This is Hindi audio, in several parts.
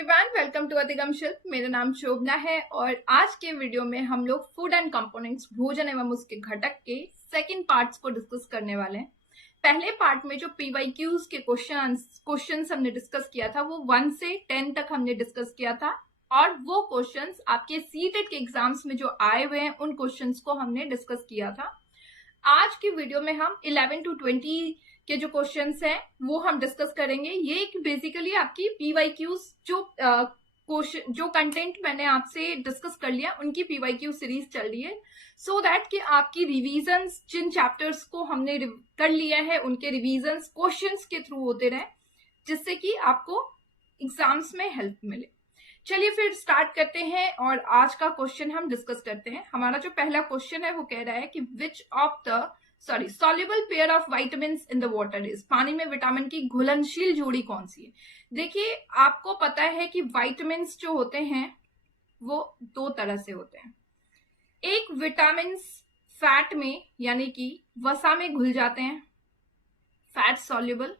एवरीवन, वेलकम टू अधिगम शिल्प। मेरा नाम शोभना है और आज के वीडियो में हम लोग फूड एंड कंपोनेंट्स, भोजन एवं उसके घटक के सेकंड पार्ट्स को डिस्कस करने वाले हैं। पहले पार्ट में जो पीवाईक्यूज के क्वेश्चंस हमने डिस्कस किया था वो 1 से 10 तक हमने डिस्कस किया था और वो क्वेश्चंस आपके सीटेट के एग्जाम्स में जो आए हुए हैं उन क्वेश्चंस को हमने डिस्कस किया था। आज की वीडियो में हम 11 to 20 के जो क्वेश्चंस हैं वो हम डिस्कस करेंगे। ये बेसिकली आपकी पीवाईक्यूज जो कंटेंट मैंने आपसे डिस्कस कर लिया उनकी पीवाईक्यू सीरीज चल रही है, सो दैट कि आपकी रिवीजन्स जिन चैप्टर्स को हमने कर लिया है उनके रिवीजन्स क्वेश्चंस के थ्रू होते रहे, जिससे कि आपको एग्जाम्स में हेल्प मिले। चलिए फिर स्टार्ट करते हैं और आज का क्वेश्चन हम डिस्कस करते हैं। हमारा जो पहला क्वेश्चन है वो कह रहा है कि विच of the soluble pair of vitamins in the water is, पानी में विटामिन की घुलनशील जोड़ी कौन सी है। देखिए, आपको पता है कि विटामिन्स जो होते हैं वो दो तरह से होते हैं। एक विटामिन्स फैट में यानी कि वसा में घुल जाते हैं, फैट सॉल्युबल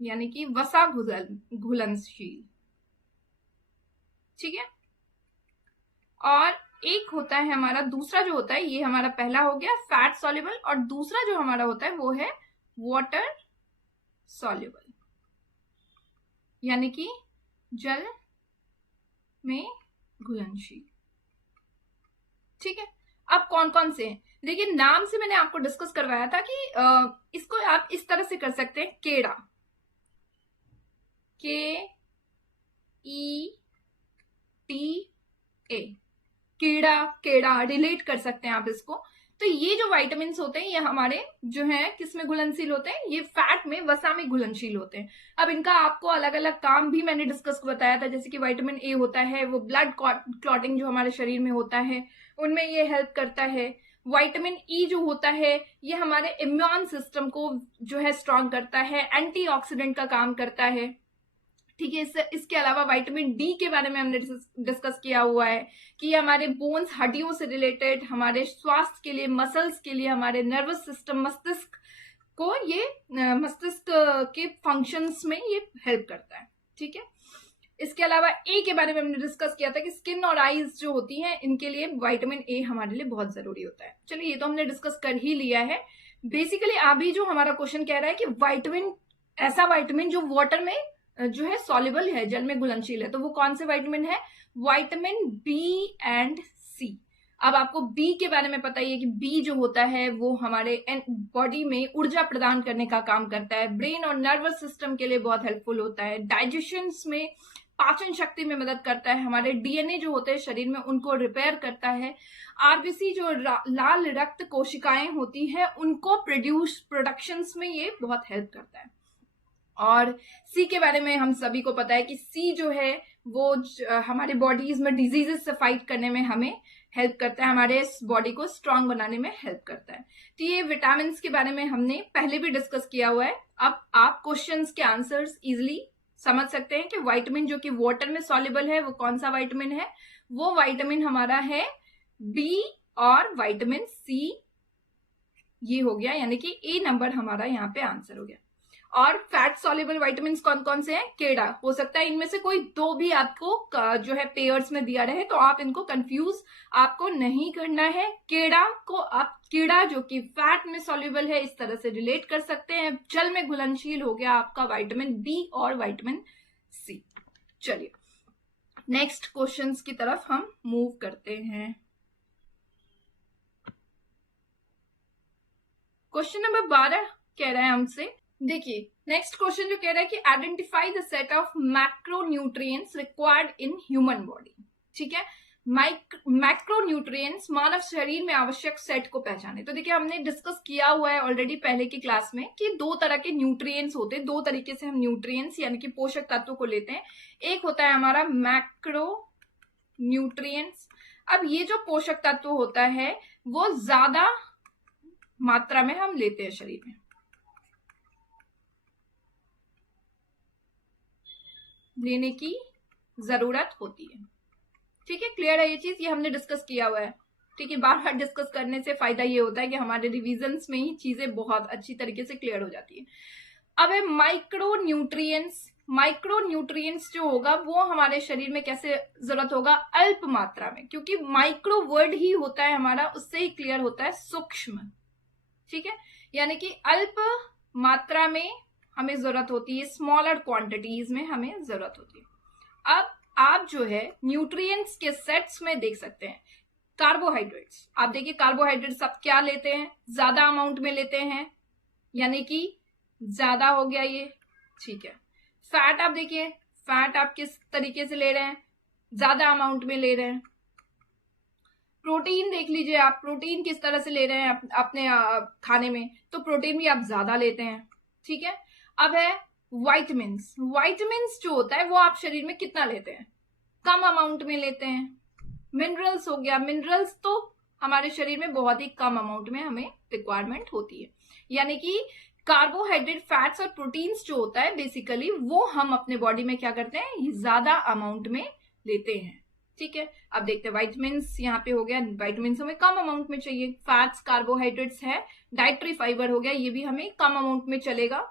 यानी कि वसा घुलनशील, ठीक है। और एक होता है हमारा दूसरा जो होता है, ये हमारा पहला हो गया फैट सॉल्युबल, और दूसरा जो हमारा होता है वो है वाटर सॉल्युबल यानी कि जल में घुलनशील, ठीक है। अब कौन कौन से हैं, देखिए नाम से मैंने आपको डिस्कस करवाया था कि इसको आप इस तरह से कर सकते हैं, केड़ा, KETA, केड़ा रिलेट कर सकते हैं आप इसको। तो ये जो विटामिन होते हैं ये हमारे जो है किस में घुलनशील होते हैं, ये फैट में, वसा में घुलनशील होते हैं। अब इनका आपको अलग अलग काम भी मैंने डिस्कस बताया था, जैसे कि विटामिन ए होता है वो ब्लड क्लॉटिंग जो हमारे शरीर में होता है उनमें ये हेल्प करता है। विटामिन ई जो होता है ये हमारे इम्यून सिस्टम को जो है स्ट्रांग करता है, एंटीऑक्सीडेंट का काम करता है, ठीक है। इसके अलावा विटामिन डी के बारे में हमने डिस्कस किया हुआ है कि हमारे बोन्स, हड्डियों से रिलेटेड, हमारे स्वास्थ्य के लिए, मसल्स के लिए, हमारे नर्वस सिस्टम, मस्तिष्क को, ये मस्तिष्क के फंक्शंस में ये हेल्प करता है, ठीक है। इसके अलावा ए के बारे में हमने डिस्कस किया था कि स्किन और आईज जो होती हैं इनके लिए विटामिन ए हमारे लिए बहुत जरूरी होता है। चलिए, ये तो हमने डिस्कस कर ही लिया है। बेसिकली अभी जो हमारा क्वेश्चन कह रहा है कि विटामिन, ऐसा विटामिन जो वाटर में जो है सॉल्युबल है, जल में घुलनशील है, तो वो कौन से विटामिन है, विटामिन बी एंड सी। अब आपको बी के बारे में पता ही है कि बी जो होता है वो हमारे बॉडी में ऊर्जा प्रदान करने का काम करता है, ब्रेन और नर्वस सिस्टम के लिए बहुत हेल्पफुल होता है, डाइजेशन में, पाचन शक्ति में मदद करता है, हमारे डीएनए जो होते हैं शरीर में उनको रिपेयर करता है, आरबीसी जो लाल रक्त कोशिकाएं होती है उनको प्रोडक्शन में ये बहुत हेल्प करता है। और सी के बारे में हम सभी को पता है कि सी जो है वो हमारे बॉडीज में डिजीजेस से फाइट करने में हमें हेल्प करता है, हमारे बॉडी को स्ट्रांग बनाने में हेल्प करता है। तो ये विटामिन के बारे में हमने पहले भी डिस्कस किया हुआ है। अब आप क्वेश्चंस के आंसर्स इजिली समझ सकते हैं कि विटामिन जो कि वाटर में सॉल्युबल है वो कौन सा विटामिन है, वो विटामिन हमारा है बी और विटामिन सी, ये हो गया, यानी कि ए नंबर हमारा यहाँ पे आंसर हो गया। और फैट सॉल्युबल विटामिन कौन कौन से हैं, केड़ा हो सकता है, इनमें से कोई दो भी आपको जो है पेयर्स में दिया रहे तो आप इनको कंफ्यूज आपको नहीं करना है। केड़ा को आप, केड़ा जो कि फैट में सॉल्युबल है, इस तरह से रिलेट कर सकते हैं। जल में घुलनशील हो गया आपका विटामिन बी और विटामिन सी। चलिए नेक्स्ट क्वेश्चंस की तरफ हम मूव करते हैं। क्वेश्चन नंबर 12 कह रहा है हमसे, देखिए नेक्स्ट क्वेश्चन जो कह रहा है कि identify the set of macronutrients required in human body, ठीक है। मैक्रोन्यूट्रिएंट्स, मानव शरीर में आवश्यक सेट को पहचाने। तो देखिए हमने डिस्कस किया हुआ है ऑलरेडी पहले की क्लास में कि दो तरह के न्यूट्रिएंट्स होते हैं, दो तरीके से हम न्यूट्रिएंट्स यानी कि पोषक तत्वों को लेते हैं। एक होता है हमारा मैक्रो न्यूट्रिएंट्स। अब ये जो पोषक तत्व होता है वो ज्यादा मात्रा में हम लेते हैं, शरीर में लेने की जरूरत होती है, ठीक है। क्लियर है ये चीज, ये हमने डिस्कस किया हुआ है, ठीक है। बार बार डिस्कस करने से फायदा ये होता है कि हमारे रिविजन्स में ही चीजें बहुत अच्छी तरीके से क्लियर हो जाती है। अब है माइक्रो न्यूट्रिएंट्स माइक्रो न्यूट्रिएंट्स जो होगा वो हमारे शरीर में कैसे जरूरत होगा, अल्प मात्रा में, क्योंकि माइक्रो वर्ड ही होता है हमारा, उससे ही क्लियर होता है सूक्ष्म, ठीक है, यानी कि अल्प मात्रा में हमें जरूरत होती है, स्मॉलर क्वांटिटीज में हमें जरूरत होती है। अब आप जो है न्यूट्रिएंट्स के सेट्स में देख सकते हैं कार्बोहाइड्रेट्स। आप देखिए कार्बोहाइड्रेट्स आप क्या लेते हैं, ज्यादा अमाउंट में लेते हैं, यानी कि ज्यादा हो गया ये, ठीक है। फैट आप देखिए, फैट आप किस तरीके से ले रहे हैं, ज्यादा अमाउंट में ले रहे हैं। प्रोटीन देख लीजिए आप, प्रोटीन किस तरह से ले रहे हैं अपने खाने में, तो प्रोटीन भी आप ज्यादा लेते हैं, ठीक है। अब है वाइटमिन्स। वाइटमिन्स जो होता है वो आप शरीर में कितना लेते हैं, कम अमाउंट में लेते हैं। मिनरल्स हो गया, मिनरल्स तो हमारे शरीर में बहुत ही कम अमाउंट में हमें रिक्वायरमेंट होती है, यानी कि कार्बोहाइड्रेट, फैट्स और प्रोटीन्स जो होता है बेसिकली वो हम अपने बॉडी में क्या करते हैं, ये ज्यादा अमाउंट में लेते हैं, ठीक है। अब देखते हैं वाइटमिन्स, यहाँ पे हो गया वाइटमिन्स हमें कम अमाउंट में चाहिए, फैट्स कार्बोहाइड्रेट्स है, डाइटरी फाइबर हो गया ये भी हमें कम अमाउंट में चलेगा।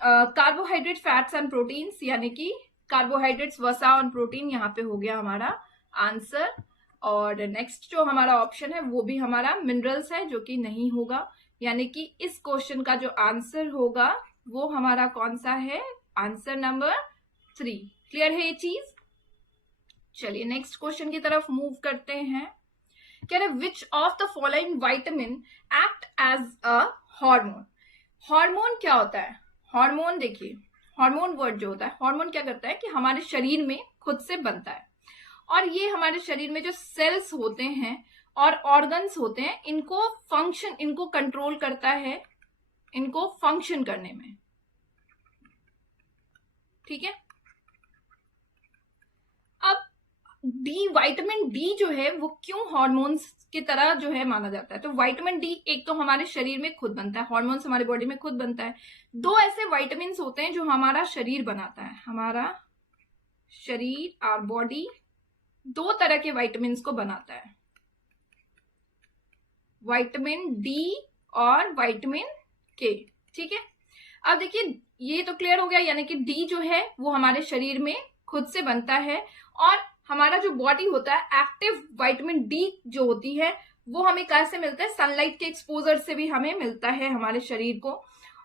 कार्बोहाइड्रेट, फैट्स एंड प्रोटीन्स, यानी कि कार्बोहाइड्रेट्स, वसा और प्रोटीन यहाँ पे हो गया हमारा आंसर। और नेक्स्ट जो हमारा ऑप्शन है वो भी हमारा मिनरल्स है, जो कि नहीं होगा, यानी कि इस क्वेश्चन का जो आंसर होगा वो हमारा कौन सा है, आंसर नंबर 3। क्लियर है ये चीज। चलिए नेक्स्ट क्वेश्चन की तरफ मूव करते हैं। कह रहे which of the following vitamin act as a hormone. Hormone क्या होता है, हार्मोन देखिए, हार्मोन वर्ड जो होता है, हार्मोन क्या करता है कि हमारे शरीर में खुद से बनता है, और ये हमारे शरीर में जो सेल्स होते हैं और ऑर्गन्स होते हैं इनको फंक्शन, इनको कंट्रोल करता है, इनको फंक्शन करने में, ठीक है। अब डी, विटामिन डी जो है वो क्यों हार्मोन्स की तरह जो है माना जाता है, तो विटामिन डी एक तो हमारे शरीर में खुद बनता है, हार्मोन्स हमारे बॉडी में खुद बनता है। दो ऐसे विटामिन होते हैं जो हमारा शरीर बनाता है, हमारा शरीर और बॉडी दो तरह के विटामिन को बनाता है, विटामिन डी और विटामिन के, ठीक है। अब देखिए ये तो क्लियर हो गया, यानी कि डी जो है वो हमारे शरीर में खुद से बनता है, और हमारा जो बॉडी होता है, एक्टिव विटामिन डी जो होती है वो हमें कैसे मिलता है, सनलाइट के एक्सपोजर से भी हमें मिलता है हमारे शरीर को,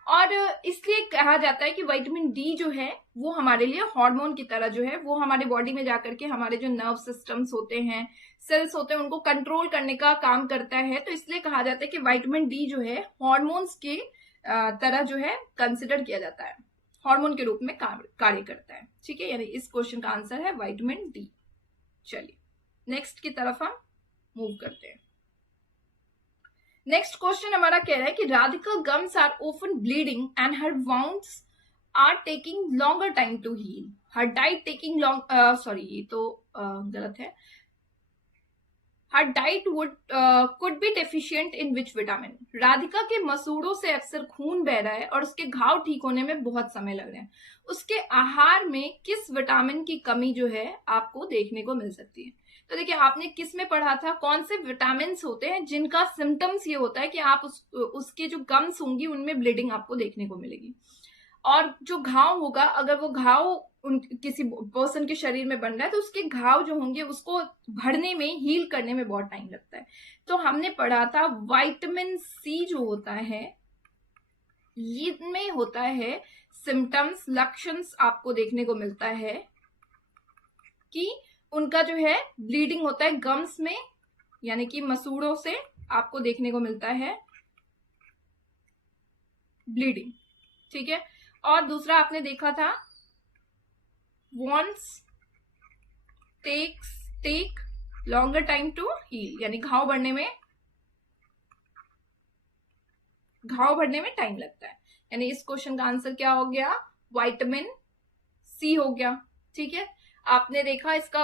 और इसलिए कहा जाता है कि विटामिन डी जो है वो हमारे लिए हार्मोन की तरह जो है वो हमारे बॉडी में जाकर के हमारे जो नर्व सिस्टम्स होते हैं, सेल्स होते हैं, उनको कंट्रोल करने का काम करता है। तो इसलिए कहा जाता है कि विटामिन डी जो है हार्मोन्स के तरह जो है कंसिडर किया जाता है, हार्मोन के रूप में कार्य करता है, ठीक है। यानी इस क्वेश्चन का आंसर है विटामिन डी। चलिए नेक्स्ट की तरफ हम मूव करते हैं। नेक्स्ट क्वेश्चन हमारा कह रहा है कि Radhika gums are often bleeding and her wounds are taking longer time to heal, her diet taking long, sorry ये तो गलत है, her diet would could be deficient in which vitamin. Radhika के मसूड़ों से अक्सर खून बह रहा है और उसके घाव ठीक होने में बहुत समय लग रहा है, उसके आहार में किस विटामिन की कमी जो है आपको देखने को मिल सकती है। तो देखिए आपने किस में पढ़ा था, कौन से विटामिन होते हैं जिनका सिम्टम्स ये होता है कि आप उसके जो गम्स होंगी उनमें ब्लीडिंग आपको देखने को मिलेगी, और जो घाव होगा, अगर वो घाव किसी पर्सन के शरीर में बन रहा है तो उसके घाव जो होंगे उसको भरने में, हील करने में बहुत टाइम लगता है। तो हमने पढ़ा था विटामिन सी जो होता है इसमें होता है सिम्टम्स, लक्षण्स आपको देखने को मिलता है कि उनका जो है ब्लीडिंग होता है गम्स में, यानी कि मसूड़ों से आपको देखने को मिलता है ब्लीडिंग, ठीक है। और दूसरा आपने देखा था wounds take longer time to heal, यानी घाव भरने में टाइम लगता है, यानी इस क्वेश्चन का आंसर क्या हो गया, विटामिन सी हो गया, ठीक है। आपने देखा इसका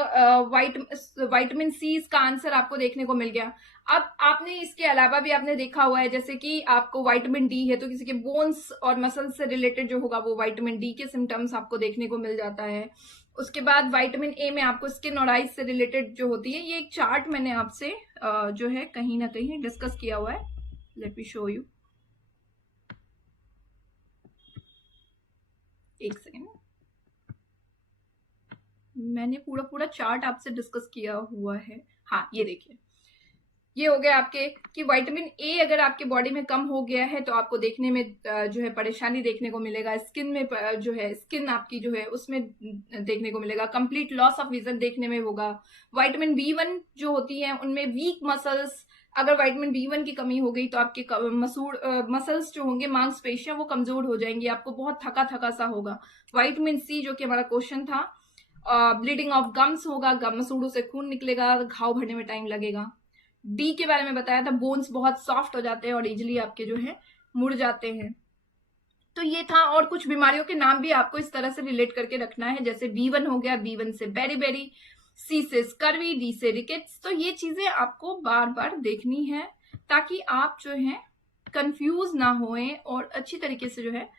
विटामिन सी इसका आंसर आपको देखने को मिल गया। अब आपने इसके अलावा भी आपने देखा हुआ है, जैसे कि आपको विटामिन डी है तो किसी के बोन्स और मसल्स से रिलेटेड जो होगा वो विटामिन डी के सिम्टम्स आपको देखने को मिल जाता है। उसके बाद विटामिन ए में आपको स्किन और आइज से रिलेटेड जो होती है, ये एक चार्ट मैंने आपसे जो है कहीं ना कहीं डिस्कस किया हुआ है, लेट मी शो यू, एक सेकेंड। मैंने पूरा पूरा चार्ट आपसे डिस्कस किया हुआ है। हाँ, ये देखिए, ये हो गया आपके कि विटामिन ए अगर आपके बॉडी में कम हो गया है तो आपको देखने में जो है परेशानी देखने को मिलेगा, स्किन में जो है स्किन आपकी जो है उसमें देखने को मिलेगा, कंप्लीट लॉस ऑफ विजन देखने में होगा। विटामिन बी1 जो होती है उनमें वीक मसल्स, अगर विटामिन बी1 की कमी हो गई तो आपके मसल्स जो होंगे, मांसपेशियां, वो कमजोर हो जाएंगी, आपको बहुत थका थका सा होगा। विटामिन सी जो कि हमारा क्वेश्चन था, ब्लीडिंग ऑफ गम्स होगा, मसूड़ों से खून निकलेगा, घाव भरने में टाइम लगेगा। डी के बारे में बताया था, बोन्स बहुत सॉफ्ट हो जाते हैं और इजिली आपके जो है मुड़ जाते हैं। तो ये था, और कुछ बीमारियों के नाम भी आपको इस तरह से रिलेट करके रखना है, जैसे बी1 हो गया, बी1 से बेरी बेरी, सी से स्कर्वी, डी से रिकेट्स। तो ये चीजें आपको बार बार देखनी है ताकि आप जो है कंफ्यूज ना होए और अच्छी तरीके से जो है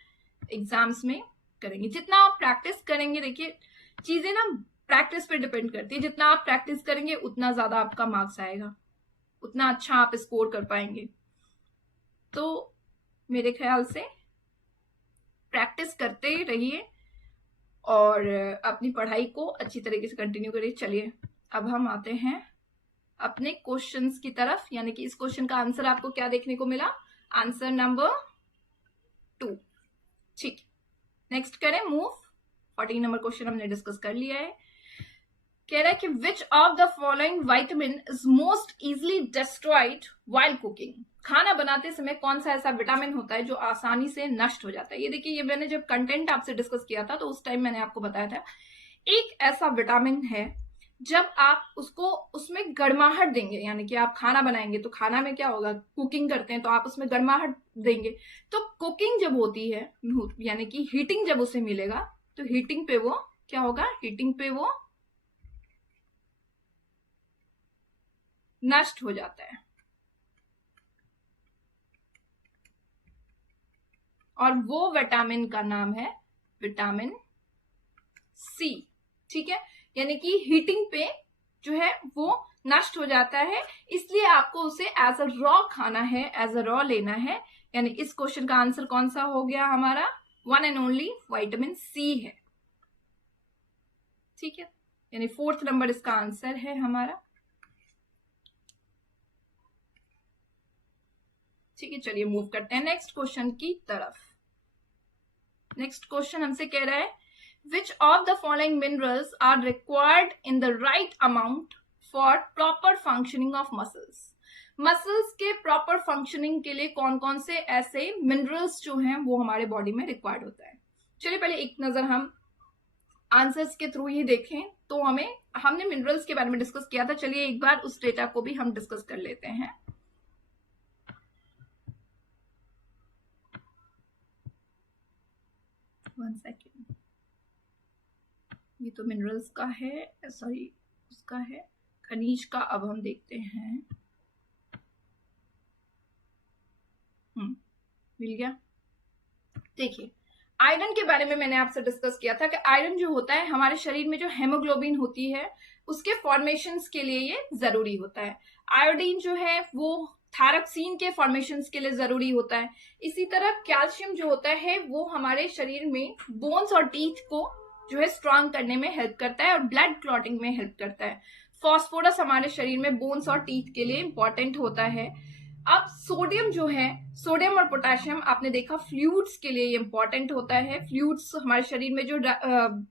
एग्जाम्स में करेंगे। जितना आप प्रैक्टिस करेंगे, देखिए चीजें ना प्रैक्टिस पे डिपेंड करती है, जितना आप प्रैक्टिस करेंगे उतना ज्यादा आपका मार्क्स आएगा, उतना अच्छा आप स्कोर कर पाएंगे। तो मेरे ख्याल से प्रैक्टिस करते रहिए और अपनी पढ़ाई को अच्छी तरीके से कंटिन्यू करिए। चलिए अब हम आते हैं अपने क्वेश्चंस की तरफ, यानी कि इस क्वेश्चन का आंसर आपको क्या देखने को मिला, आंसर नंबर 2। ठीक, नेक्स्ट करें मूव। 14 नंबर क्वेश्चन हमने डिस्कस कर लिया है। कह रहा है कि विच of the following vitamin is most easily destroyed while cooking. खाना बनाते समय कौन सा ऐसा विटामिन होता है जो आसानी से नष्ट हो जाता है। ये देखिए, ये मैंने जब कंटेंट आपसे डिस्कस किया था तो उस टाइम मैंने आपको बताया था, एक ऐसा विटामिन है जब आप उसको उसमें गरमाहट देंगे, यानी कि आप खाना बनाएंगे तो खाना में क्या होगा, कुकिंग करते हैं तो आप उसमें गरमाहट देंगे, तो कुकिंग जब होती है यानी कि हीटिंग जब उसे मिलेगा तो हीटिंग पे वो क्या होगा, हीटिंग पे वो नष्ट हो जाता है। और वो विटामिन का नाम है विटामिन सी। ठीक है, यानी कि हीटिंग पे जो है वो नष्ट हो जाता है, इसलिए आपको उसे एज अ रॉ खाना है, एज अ रॉ लेना है। यानी इस क्वेश्चन का आंसर कौन सा हो गया हमारा, one and only vitamin C है। ठीक है, यानी 4th नंबर इसका आंसर है हमारा। ठीक है, चलिए मूव करते हैं नेक्स्ट क्वेश्चन की तरफ। नेक्स्ट क्वेश्चन हमसे कह रहा है, which of the following minerals are required in the right amount for proper functioning of muscles. Muscles के प्रॉपर फंक्शनिंग के लिए कौन कौन से ऐसे मिनरल्स जो हैं वो हमारे बॉडी में रिक्वायर्ड होता है। चलिए पहले एक नजर हम आंसर्स के थ्रू ही देखें तो हमने मिनरल्स के बारे में डिस्कस किया था, चलिए एक बार उस डेटा को भी हम डिस्कस कर लेते हैं। वन सेकेंड, ये तो मिनरल्स का है, सॉरी उसका है खनिज का। अब हम देखते हैं, मिल गया। देखिए आयरन के बारे में मैंने आपसे डिस्कस किया था कि आयरन जो होता है हमारे शरीर में जो हेमोग्लोबिन होती है उसके फॉर्मेशंस के लिए ये जरूरी होता है। आयोडीन जो है वो थायरॉक्सिन के फॉर्मेशंस के लिए जरूरी होता है। इसी तरह कैल्शियम जो होता है वो हमारे शरीर में बोन्स और टीथ को जो है स्ट्रांग करने में हेल्प करता है और ब्लड क्लॉटिंग में हेल्प करता है। फॉस्फोरस हमारे शरीर में बोन्स और टीथ के लिए इंपॉर्टेंट होता है। अब सोडियम जो है, सोडियम और पोटेशियम आपने देखा फ्लूइड्स के लिए इंपॉर्टेंट होता है। फ्लूइड्स हमारे शरीर में जो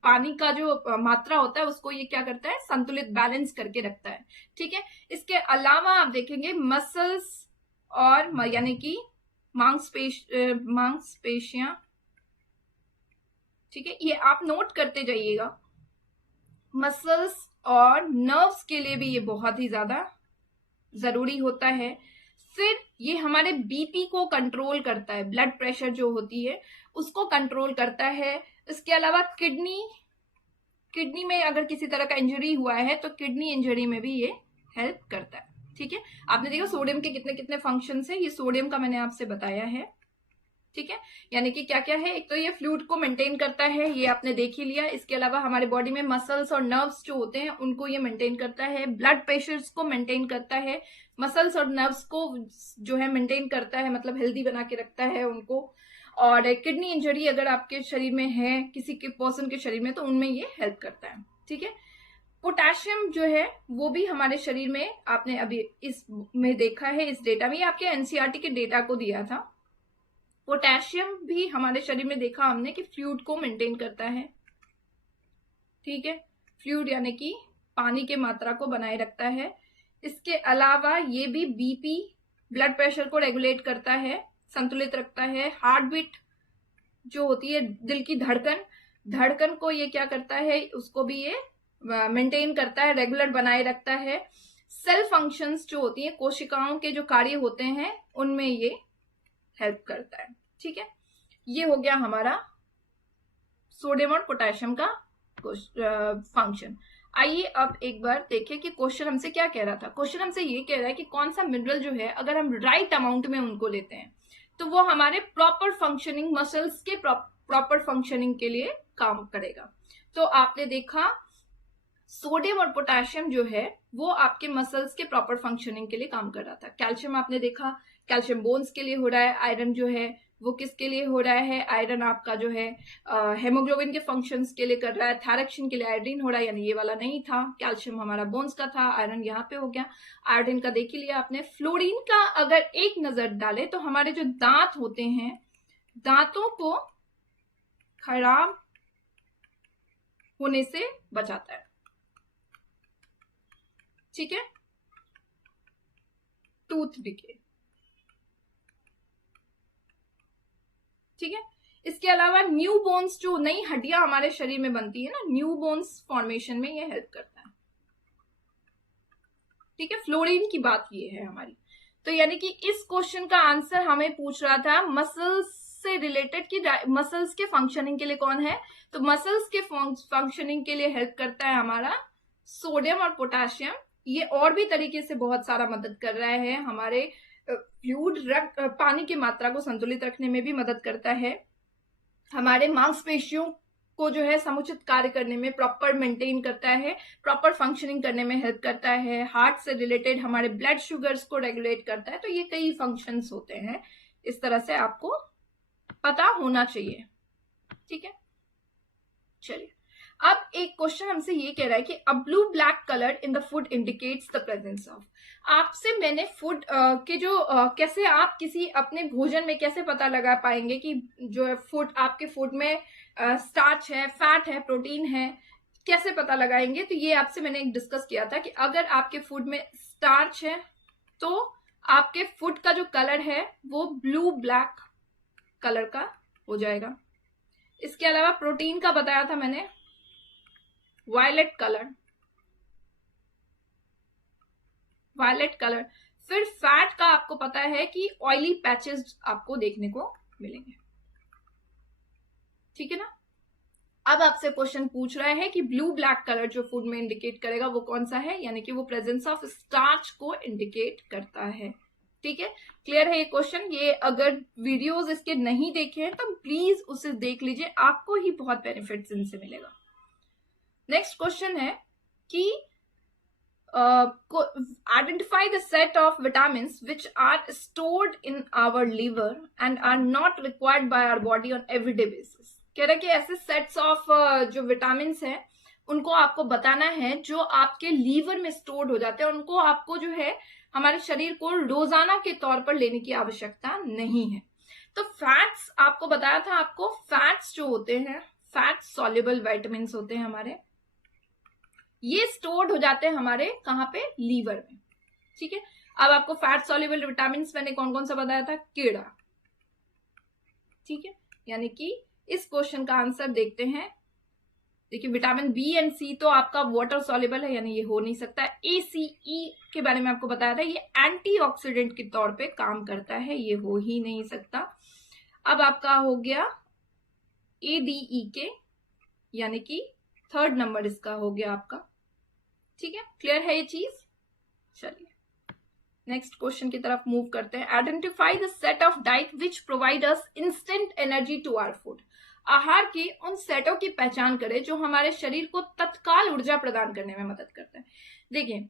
पानी का जो मात्रा होता है उसको ये क्या करता है, संतुलित बैलेंस करके रखता है। ठीक है, इसके अलावा आप देखेंगे मसल्स और यानी कि मांसपेशियां, ठीक है, ये आप नोट करते जाइएगा। मसल्स और नर्व्स के लिए भी ये बहुत ही ज्यादा जरूरी होता है। फिर ये हमारे बीपी को कंट्रोल करता है, ब्लड प्रेशर जो होती है उसको कंट्रोल करता है। इसके अलावा किडनी में अगर किसी तरह का इंजरी हुआ है तो किडनी इंजरी में भी ये हेल्प करता है। ठीक है, आपने देखा सोडियम के कितने कितने फंक्शन है, ये सोडियम का मैंने आपसे बताया है। ठीक है, यानी कि क्या क्या है, एक तो ये फ्लूइड को मेंटेन करता है, ये आपने देख ही लिया। इसके अलावा हमारे बॉडी में मसल्स और नर्व्स जो होते हैं उनको ये मेंटेन करता है, ब्लड प्रेशर्स को मेंटेन करता है, मसल्स और नर्व्स को जो है मेंटेन करता है, मतलब हेल्दी बना के रखता है उनको। और किडनी इंजरी अगर आपके शरीर में है, किसी के पर्सन के शरीर में, तो उनमें ये हेल्प करता है। ठीक है। पोटेशियम जो है वो भी हमारे शरीर में, आपने अभी इस में देखा है, इस डेटा में, ये आपके एनसीईआरटी के डेटा को दिया था। पोटेशियम भी हमारे शरीर में देखा हमने कि फ्लूइड को मेंटेन करता है, ठीक है, फ्लूइड यानी कि पानी के मात्रा को बनाए रखता है। इसके अलावा ये भी बीपी, ब्लड प्रेशर को रेगुलेट करता है, संतुलित रखता है। हार्ट बीट जो होती है, दिल की धड़कन को ये क्या करता है, उसको भी ये मेंटेन करता है, रेगुलर बनाए रखता है। सेल फंक्शंस जो होती है, कोशिकाओं के जो कार्य होते हैं उनमें ये हेल्प करता है, ठीक है। ये हो गया हमारा सोडियम और पोटेशियम का फंक्शन। आइए अब एक बार देखें कि क्वेश्चन हमसे क्या कह रहा था। क्वेश्चन हमसे ये कह रहा है कि कौन सा मिनरल जो है अगर हम राइट अमाउंट में उनको लेते हैं तो वो हमारे प्रॉपर फंक्शनिंग, मसल्स के प्रॉपर फंक्शनिंग के लिए काम करेगा। तो आपने देखा सोडियम और पोटेशियम जो है वो आपके मसल्स के प्रॉपर फंक्शनिंग के लिए काम कर रहा था। कैल्शियम आपने देखा, कैल्शियम बोन्स के लिए हो रहा है। आयरन जो है वो किसके लिए हो रहा है, आयरन आपका जो है हेमोग्लोबिन के फंक्शंस के लिए कर रहा है। थायरक्सिन के लिए आयोडीन हो रहा है, यानी ये वाला नहीं था। कैल्शियम हमारा बोन्स का था, आयरन यहाँ पे हो गया। आयोडीन का देख ही लिया आपने। फ्लोरीन का अगर एक नजर डाले तो हमारे जो दांत होते हैं, दांतों को खराब होने से बचाता है, ठीक है, टूथ डिके, ठीक है। इसके अलावा न्यू बोन्स, जो नई हड्डियां हमारे शरीर में बनती है ना, न्यू बोन्स फॉर्मेशन में ये हेल्प करता है, ठीक है। फ्लोरीन की बात ये है हमारी। तो यानी कि इस क्वेश्चन का आंसर हमें पूछ रहा था मसल्स से रिलेटेड कि मसल्स के फंक्शनिंग के लिए कौन है, तो मसल्स के फंक्शनिंग के लिए हेल्प करता है हमारा सोडियम और पोटेशियम। ये और भी तरीके से बहुत सारा मदद कर रहा है, हमारे फ्लूइड पानी की मात्रा को संतुलित रखने में भी मदद करता है, हमारे मांसपेशियों को जो है समुचित कार्य करने में प्रॉपर मेंटेन करता है, प्रॉपर फंक्शनिंग करने में हेल्प करता है, हार्ट से रिलेटेड हमारे ब्लड शुगर्स को रेगुलेट करता है। तो ये कई फंक्शंस होते हैं, इस तरह से आपको पता होना चाहिए, ठीक है। चलिए अब एक क्वेश्चन हमसे ये कह रहा है कि a blue black colour in the food indicates the presence of. आपसे मैंने फूड के जो कैसे आप किसी अपने भोजन में कैसे पता लगा पाएंगे कि जो है फूड, आपके फूड में स्टार्च है, फैट है, प्रोटीन है, कैसे पता लगाएंगे। तो ये आपसे मैंने डिस्कस किया था कि अगर आपके फूड में स्टार्च है तो आपके फूड का जो कलर है वो ब्लू ब्लैक कलर का हो जाएगा। इसके अलावा प्रोटीन का बताया था मैंने, वायलेट कलर, वायलेट कलर। फिर फैट का आपको पता है कि ऑयली पैचेस आपको देखने को मिलेंगे, ठीक है ना। अब आपसे क्वेश्चन पूछ रहा है कि ब्लू ब्लैक कलर जो फूड में इंडिकेट करेगा वो कौन सा है, यानी कि वो प्रेजेंस ऑफ स्टार्च को इंडिकेट करता है, ठीक है। क्लियर है ये क्वेश्चन। ये अगर वीडियोस इसके नहीं देखे हैं तो प्लीज उसे देख लीजिए, आपको ही बहुत बेनिफिट्स इनसे मिलेगा। नेक्स्ट क्वेश्चन है कि identify the set of vitamins which are stored in our liver and are not required by our body on everyday basis। कह रहा है कि ऐसे सेट्स ऑफ जो विटामिन हैं उनको आपको बताना है जो आपके लीवर में स्टोर्ड हो जाते हैं, उनको आपको जो है हमारे शरीर को रोजाना के तौर पर लेने की आवश्यकता नहीं है। तो फैट्स आपको बताया था, आपको फैट्स जो होते हैं, फैट सॉल्युबल विटामिन होते हैं हमारे, ये स्टोर्ड हो जाते हैं हमारे कहां पे, लीवर में, ठीक है। अब आपको फैट सॉल्युबल विटामिन मैंने कौन कौन सा बताया था, कीड़ा, ठीक है। यानी कि इस क्वेश्चन का आंसर देखते हैं। देखिए विटामिन बी एंड सी तो आपका वाटर सॉल्युबल है, यानी ये हो नहीं सकता। ACE के बारे में आपको बताया था, ये एंटीऑक्सीडेंट के तौर पे काम करता है, ये हो ही नहीं सकता। अब आपका हो गया ADEK, यानी कि थर्ड नंबर इसका हो गया आपका, ठीक है। क्लियर है ये चीज। चलिए नेक्स्ट क्वेश्चन की तरफ मूव करते हैं। Identify the set of diet which provide us instant energy to our food. आहार के उन सेटों की पहचान करें जो हमारे शरीर को तत्काल ऊर्जा प्रदान करने में मदद करते हैं। देखिए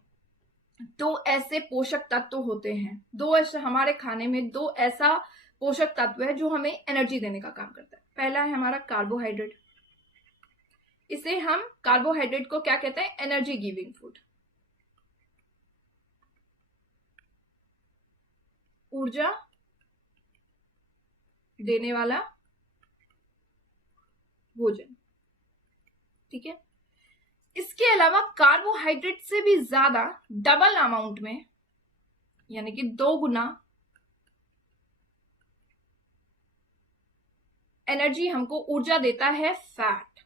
दो ऐसे पोषक तत्व होते हैं, दो ऐसे हमारे खाने में दो ऐसा पोषक तत्व है जो हमें एनर्जी देने का काम करता है। पहला है हमारा कार्बोहाइड्रेट, इसे हम कार्बोहाइड्रेट को क्या कहते हैं, एनर्जी गिविंग फूड, ऊर्जा देने वाला भोजन। ठीक है, इसके अलावा कार्बोहाइड्रेट से भी ज्यादा डबल अमाउंट में, यानी कि 2 गुना एनर्जी हमको ऊर्जा देता है फैट।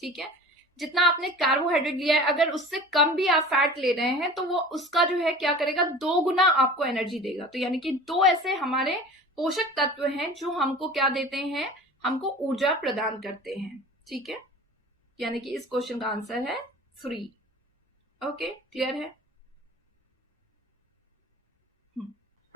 ठीक है, जितना आपने कार्बोहाइड्रेट लिया है अगर उससे कम भी आप फैट ले रहे हैं तो वो उसका जो है क्या करेगा, 2 गुना आपको एनर्जी देगा। तो यानी कि 2 ऐसे हमारे पोषक तत्व हैं जो हमको क्या देते हैं, हमको ऊर्जा प्रदान करते हैं। ठीक है, यानी कि इस क्वेश्चन का आंसर है 3। ओके, क्लियर है।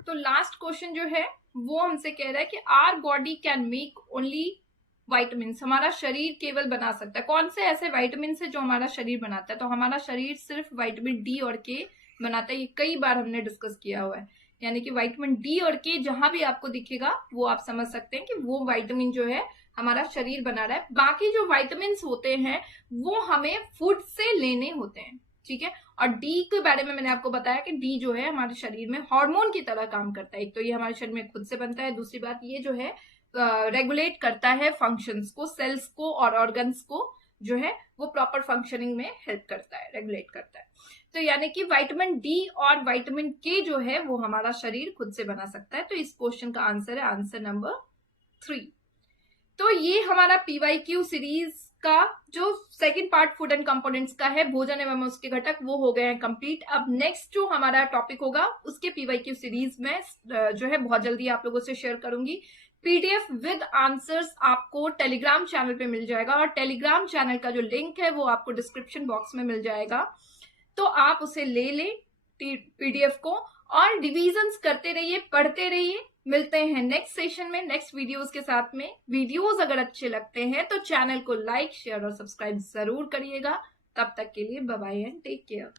तो लास्ट क्वेश्चन जो है वो हमसे कह रहा है कि our body can make only vitamin, हमारा शरीर केवल बना सकता है कौन से ऐसे वाइटामिन है जो हमारा शरीर बनाता है। तो हमारा शरीर सिर्फ विटामिन डी और के बनाता है, ये कई बार हमने डिस्कस किया हुआ है। यानी कि विटामिन डी और के जहां भी आपको दिखेगा वो आप समझ सकते हैं कि वो विटामिन जो है हमारा शरीर बना रहा है। बाकी जो विटामिन होते हैं वो हमें फूड से लेने होते हैं। ठीक है, और डी के बारे में मैंने आपको बताया कि डी जो है हमारे शरीर में हार्मोन की तरह काम करता है। एक तो ये हमारे शरीर में खुद से बनता है, दूसरी बात ये जो है रेगुलेट करता है फंक्शंस को, सेल्स को और ऑर्गन्स को जो है वो प्रॉपर फंक्शनिंग में हेल्प करता है, रेगुलेट करता है। तो यानी कि विटामिन डी और विटामिन के जो है वो हमारा शरीर खुद से बना सकता है। तो इस क्वेश्चन का आंसर है आंसर नंबर 3। तो ये हमारा पीवाईक्यू सीरीज का जो second part food and components का है, भोजन एवं उसके घटक, वो हो गए हैं कंप्लीट। अब नेक्स्ट जो हमारा टॉपिक होगा उसके पीवाईक्यू सीरीज में जो है बहुत जल्दी आप लोगों से शेयर करूंगी। पीडीएफ विद आंसर्स आपको टेलीग्राम चैनल पे मिल जाएगा और टेलीग्राम चैनल का जो लिंक है वो आपको डिस्क्रिप्शन बॉक्स में मिल जाएगा। तो आप उसे ले लें पीडीएफ को और रिवीजन्स करते रहिए, पढ़ते रहिए। मिलते हैं नेक्स्ट सेशन में नेक्स्ट वीडियोस के साथ में। वीडियोस अगर अच्छे लगते हैं तो चैनल को लाइक, शेयर और सब्सक्राइब जरूर करिएगा। तब तक के लिए bye bye and take care.